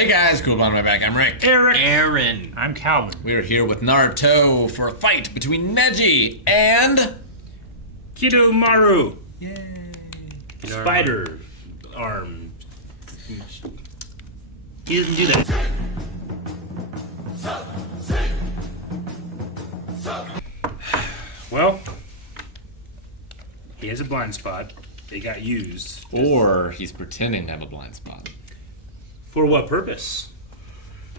Hey guys, cool on my back. I'm Rick. Eric. Aaron. I'm Calvin. We are here with Naruto for a fight between Neji and Kidomaru. Yay. Spider arm. He doesn't do that. Well, he has a blind spot. They got used. Or he's pretending to have a blind spot. For what purpose?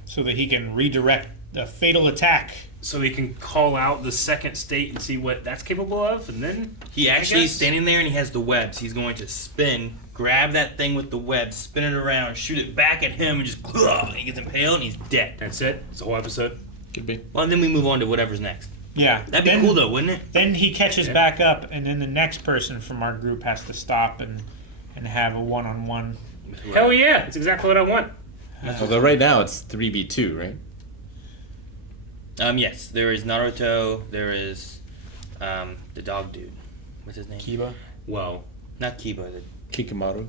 So that he can redirect the fatal attack. So he can call out the second state and see what that's capable of, and then He actually is standing there and he has the webs. He's going to spin, grab that thing with the web, spin it around, shoot it back at him, and just he gets impaled and he's dead. that's it. It's a whole episode. Could be. Well, and then we move on to whatever's next. Yeah. That'd be cool though, wouldn't it? Then he catches back up, and then the next person from our group has to stop and have a one-on-one. Hell yeah! That's exactly what I want. Although right now it's 3v2, right? Yes, there is Naruto. There is the dog dude. What's his name? Kiba? Well, Not Kiba. The Kikamaru.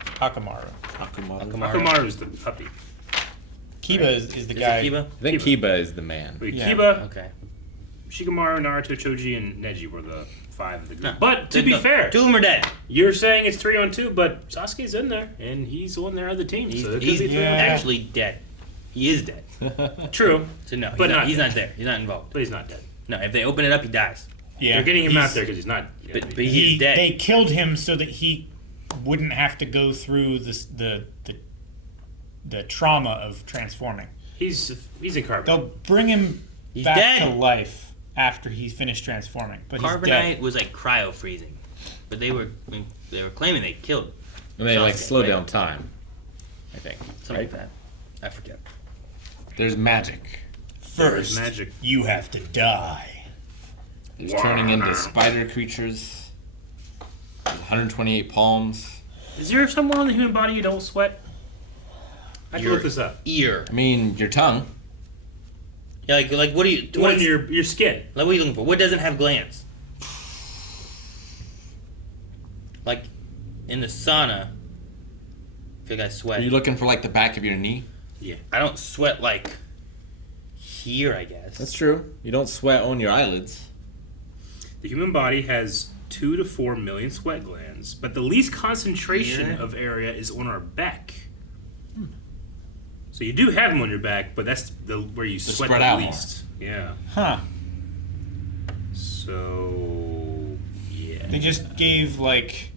Hakamaru. Akamaru. Akamaru's the puppy. Kiba is the Is it guy. Kiba? I think Kiba is the man. Wait, Yeah. Kiba, Okay. Shikamaru, Naruto, Choji, and Neji were the 5 of the group. No. But to be fair, two of them are dead. you're saying it's 3-on-2, but Sasuke's in there, and he's on their other team. He's, So it could he's be 3-on-2. actually dead. He is dead. True, So no, But not he's dead. not there. He's not involved. but he's not dead. No, if they open it up, he dies. Yeah. They're getting him he's- out there because he's not. But he is dead. They killed him so that he wouldn't have to go through the trauma of transforming. he's in carbon. They'll bring him He's back dead. to life after he's finished transforming, but he's Carbonite dead. was like cryo freezing, but they were claiming they killed him. And they like Sasuke, slow right? down time, I think. Something Right? like that. I forget. There's magic. First, magic. you have to die. He's turning into spider creatures. There's 128 palms. Is there somewhere on the human body you don't sweat? I can Your look this up. Ear. I mean, your tongue. Yeah, like what do you? On your skin. Like what are you looking for? What doesn't have glands? Like in the sauna, I feel like I Are sweat. you looking for like the back of your knee? Yeah. I don't sweat like here, I guess. That's true. You don't sweat on your eyelids. The human body has 2 to 4 million sweat glands, but the least concentration Yeah. of area is on our back. So you do have them on your back, but that's where you sweat spread the out least. Yeah. Huh. So yeah. They just gave like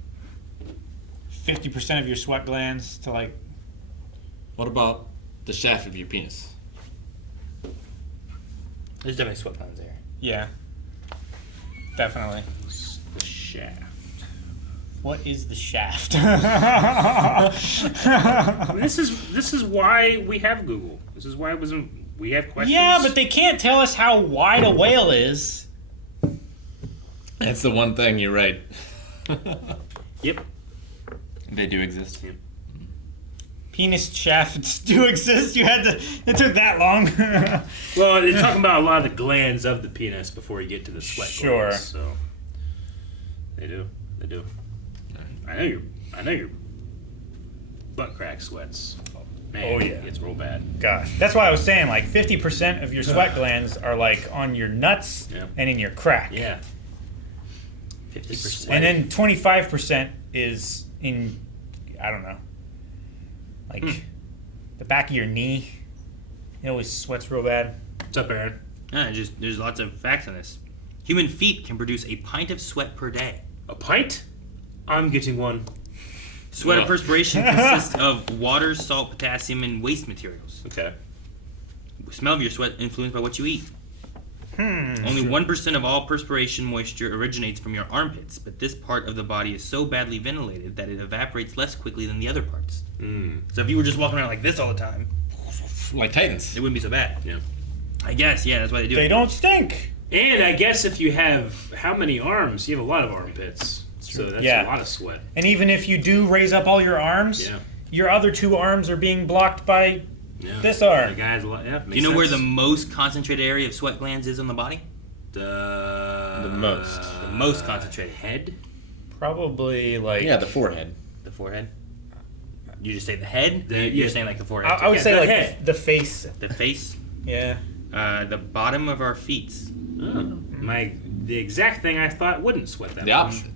50% of your sweat glands to like. What about the shaft of your penis? There's definitely sweat glands there. Yeah. Definitely. The shaft. What is the shaft? I mean, this is why we have Google. This is why we have questions. Yeah, but they can't tell us how wide a whale is. That's the one thing, you're right. Yep. They do exist. Yep. Penis shafts do exist. It took that long. Well, they're talking about a lot of the glands of the penis before you get to the sweat Sure. glands. So they do. I know your butt crack sweats. Man, Oh, yeah. It's real bad. Gosh, that's why I was saying like 50% of your sweat glands are like on your nuts Yeah. and in your crack. Yeah. 50%. And then 25% is in, I don't know, like the back of your knee. It always sweats real bad. What's up, Aaron? There's lots of facts on this. Human feet can produce a pint of sweat per day. A pint? I'm getting one. Sweat and Ugh. perspiration consists of water, salt, potassium, and waste materials. Okay. The smell of your sweat influenced by what you eat. Only 1% of all perspiration moisture originates from your armpits, but this part of the body is so badly ventilated that it evaporates less quickly than the other parts. So if you were just walking around like this all the time, Like Titans. it wouldn't be so bad. Yeah. I guess, yeah, that's why they do They it. don't stink. And I guess if you have how many arms? You have a lot of armpits. So that's Yeah. a lot of sweat. And even if you do raise up all your arms, Yeah. your other two arms are being blocked by Yeah. this arm. The guys, yeah. Do you know where the most concentrated area of sweat glands is on the body? The most. The most concentrated. head? Probably like Yeah, the forehead. The forehead. You just say the head. You're yeah. saying like the forehead. I would Yeah, say the like head. the face. the face. Yeah. The bottom of our feet. The exact thing I thought wouldn't sweat that The much. opposite.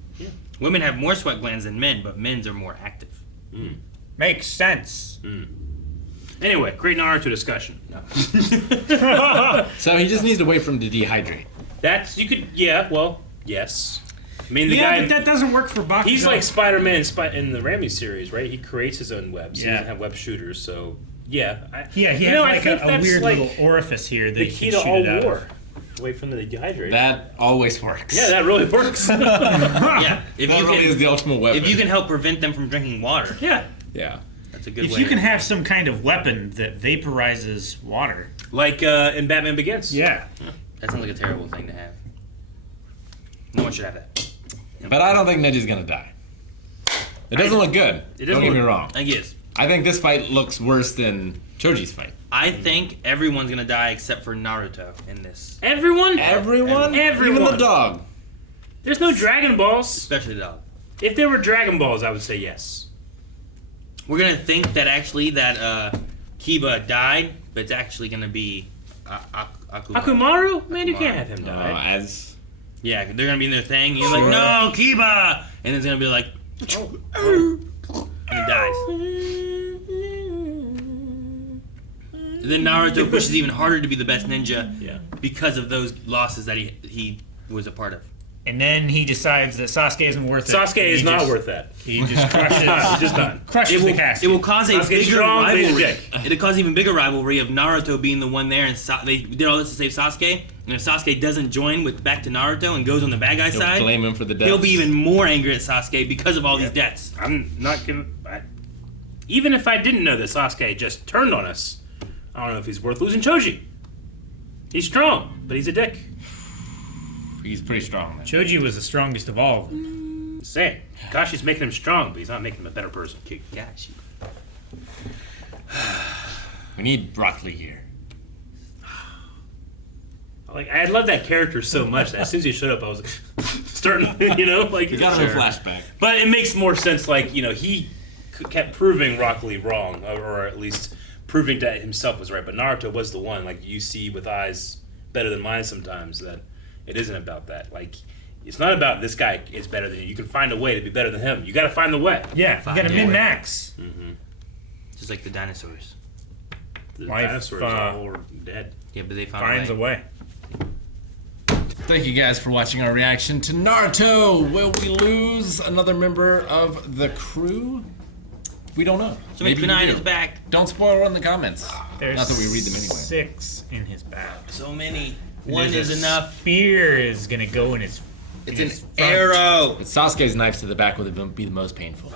Women have more sweat glands than men, but men's are more active. Makes sense. Anyway, great Naruto discussion. So he just needs to wait for him to dehydrate. That's you could yes. I mean the Yeah, guy but that doesn't work for Bakugan. he's like Spider-Man in the Raimi series, right? He creates his own webs. He Yeah. doesn't have web shooters, so yeah. He has I like think a that's weird like little orifice here that the he key can to shoot all it out war. of. Wait for him to dehydrate. That always works. Yeah, that really works. Yeah, if That you really is can, the ultimate weapon. if you can help prevent them from drinking water, yeah. Yeah. that's a good way. If you can to- have some kind of weapon that vaporizes water. Like in Batman Begins. Yeah. that sounds like a terrible thing to have. No one should have that. But I don't think Neji's gonna die. It doesn't look good. It Don't doesn't get me look- wrong. I guess. I think this fight looks worse than Choji's fight. I think everyone's gonna die except for Naruto in this, Everyone? Everyone? Everyone. Even the dog. There's no Dragon Balls. especially the dog. If there were Dragon Balls, I would say yes. We're gonna think that actually that Kiba died, but it's actually gonna be Akuma. Akumaru? Man, you can't have him die. As Yeah, they're gonna be in their thing. And you're like, no, Kiba, and it's gonna be like, and he dies. Then Naruto pushes even harder to be the best ninja Yeah. because of those losses that he was a part of. And then he decides that Sasuke isn't worth it. Sasuke is He not just- worth that. He just crushes, He's just done. crushes the casket. It will cause a Sasuke's bigger strong, but he's a rivalry. dick. It'll cause even bigger rivalry of Naruto being the one there, and they did all this to save Sasuke. And if Sasuke doesn't join with back to Naruto and goes on the bad guy he'll side, blame him for the death. he'll be even more angry at Sasuke because of all these deaths. I'm not gonna. Even if I didn't know that Sasuke just turned on us, I don't know if he's worth losing Choji. He's strong, but he's a dick. He's pretty strong, man. Choji was the strongest of all of them. Say, Kakashi's making him strong, but he's not making him a better person. Gosh. We need broccoli here. Like I love that character so much that as soon as he showed up, I was like, starting, like. You got him a flashback. But it makes more sense. Like he kept proving Rock Lee wrong, or at least proving that himself was right. But Naruto was the one. Like you see with eyes better than mine sometimes that it isn't about that. Like it's not about this guy is better than you. You can find a way to be better than him. You got to find the way. Yeah, you got a Fine. min-max. Just like the dinosaurs. The Life, dinosaurs all were dead. Yeah, but they found Finds a a way. way. Thank you guys for watching our reaction to Naruto. Will we lose another member of the crew? We don't know. So Maybe we benign do. is back. Don't spoil it in the comments. There's Not that we read them anyway. 6 in his back. So many. One There's is a enough. Spear is gonna go in his. It's in an his front. arrow. But Sasuke's knives to the back would be the most painful.